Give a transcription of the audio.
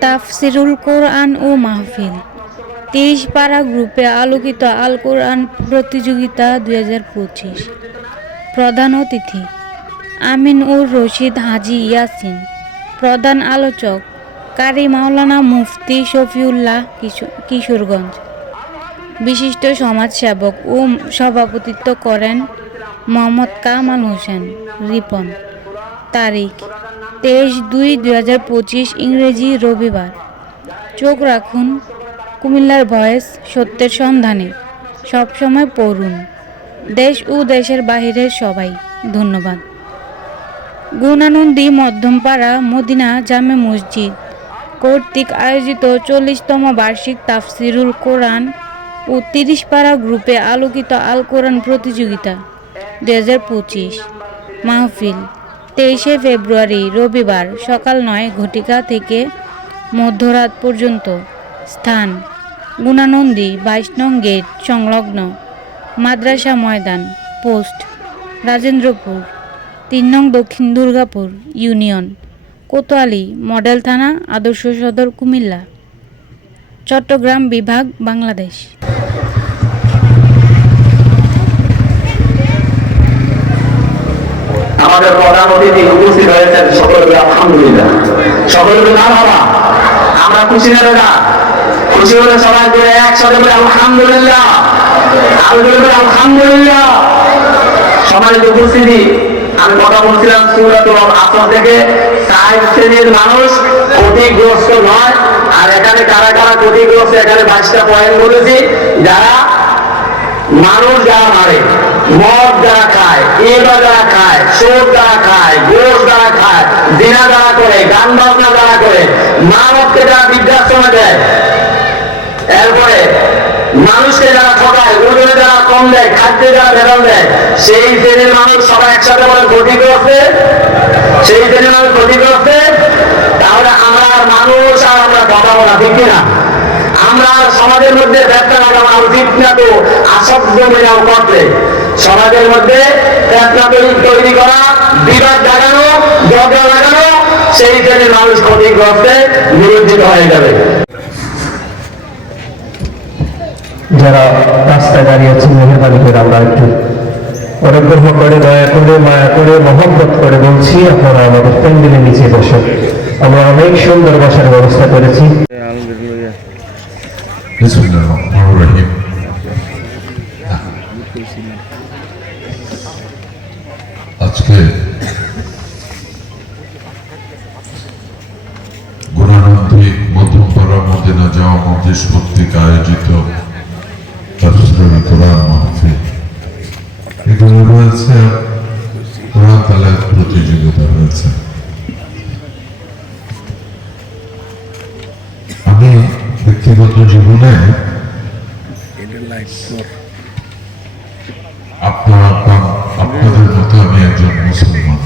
তাফসিরুল কোরআন ও মাহফিল। তেইশ পাড়া গ্রুপে আলোকিত আল কোরআন প্রতিযোগিতা দুই হাজার পঁচিশ। প্রধান অতিথি, আমিন উর রশিদ হাজি ইয়াসিন। প্রধান আলোচক, কারি মাওলানা মুফতি শফিউল্লাহ কিশো- কিশোরগঞ্জ। বিশিষ্ট সমাজসেবক ও সভাপতিত্ব করেন মোহাম্মদ কামাল হোসেন, রিপন। তারিখ, তেইশ দুই দুই হাজার পঁচিশ, ইংরেজি রবিবার। চোখ রাখুন, কুমিল্লার ভয়েস সত্যের সন্ধানে। সবসময় পড়ুন। দেশ ও দেশের বাহিরের সবাই, ধন্যবাদ। গুণানন্দী মধ্যমপাড়া, মদিনা জামে মসজিদ। কর্তৃক আয়োজিত চল্লিশতম বার্ষিক তাফসিরুল কোরআন ও তিরিশ পাড়া গ্রুপে আলোকিত আল কোরআন প্রতিযোগিতা দু হাজার পঁচিশ। মাহফিল। তেইশে ফেব্রুয়ারি, রবিবার, সকাল নয় ঘটিকা থেকে মধ্যরাত পর্যন্ত। স্থান গুণানন্দী বাইশ নং গেট, সংলগ্ন, মাদ্রাসা ময়দান, পোস্ট, রাজেন্দ্রপুর, তিন নং দক্ষিণ দুর্গাপুর, ইউনিয়ন, কোতোয়ালি, মডেল থানা, আদর্শ সদর, কুমিল্লা। চট্টগ্রাম বিভাগ, বাংলাদেশ। আমাদের প্রধান অতিথি উপস্থিত হয়েছেন, সকলকে আলহামদুলিল্লাহ। সকলকে না বাবা, আমরা খুশি না দাদা খুশি হলে সবাই করে একসাথে বলে আলহামদুলিল্লাহ। আলহামদুলিল্লাহ। সম্মানিত উপস্থিতি, আমি কথা বলছিলাম সুরাতুল আসর থেকে সাহেব শ্রেণির মানুষ ক্ষতিগ্রস্ত নয়, আর এখানে কারা কারা ক্ষতিগ্রস্ত, এখানে বাইশটা পয়েন্ট বলেছি, যারা মানুষ যারা মারে। মদ যারা খায় এবা যারা খায় চোর যারা খায় গোস যারা খায় দিনা যারা করে, গান বাজনা যারা করে, মানবকে যারা বৃদ্ধাশ্রমে দেয়, এরপরে মানুষকে যারা ঠকায়, ওজনে যারা কম দেয়, খাদ্যে যারা ভেজাল দেয়, সেই শ্রেণির মানুষ সবাই একসাথে বলে ক্ষতিগ্রস্ত সেই শ্রেণির মানুষ ক্ষতিগ্রস্ত তাহলে আমরা মানুষ আর আমরা আমরা সমাজের মধ্যে ব্যবসা লাগানো উচিত না তো আসক্ত মেলাও করতে সমাজের মধ্যে ব্যবসা তৈরি করা, বিবাদ জাগানো ঝগড়া লাগানো, সেই শ্রেণির মানুষ ক্ষতিগ্রস্তে নিরুদ্ধিত হয়ে যাবে। যারা রাস্তায় দাঁড়িয়ে আছেন মেহরবানি করে আমরা একটু অনুগ্রহ করে, দয়া করে, মায়া করে, মহব্বত করে বলছি, আপনারা আমাদের প্যান্ডেলের নিচে বসে। আমরা অনেক সুন্দর বসার ব্যবস্থা করেছি। রহিম আজকে গুণানন্দী মধ্যপাড়া মদিনা যাওয়া মহাদেশ কর্তৃক আয়োজিত কোরআন মাহফিল। এখানে রয়েছে কোরআন প্রতিযোগিতা। ব্যক্তিগত জীবনে আপনারা আপনাদের মতো আমি একজন মুসলমান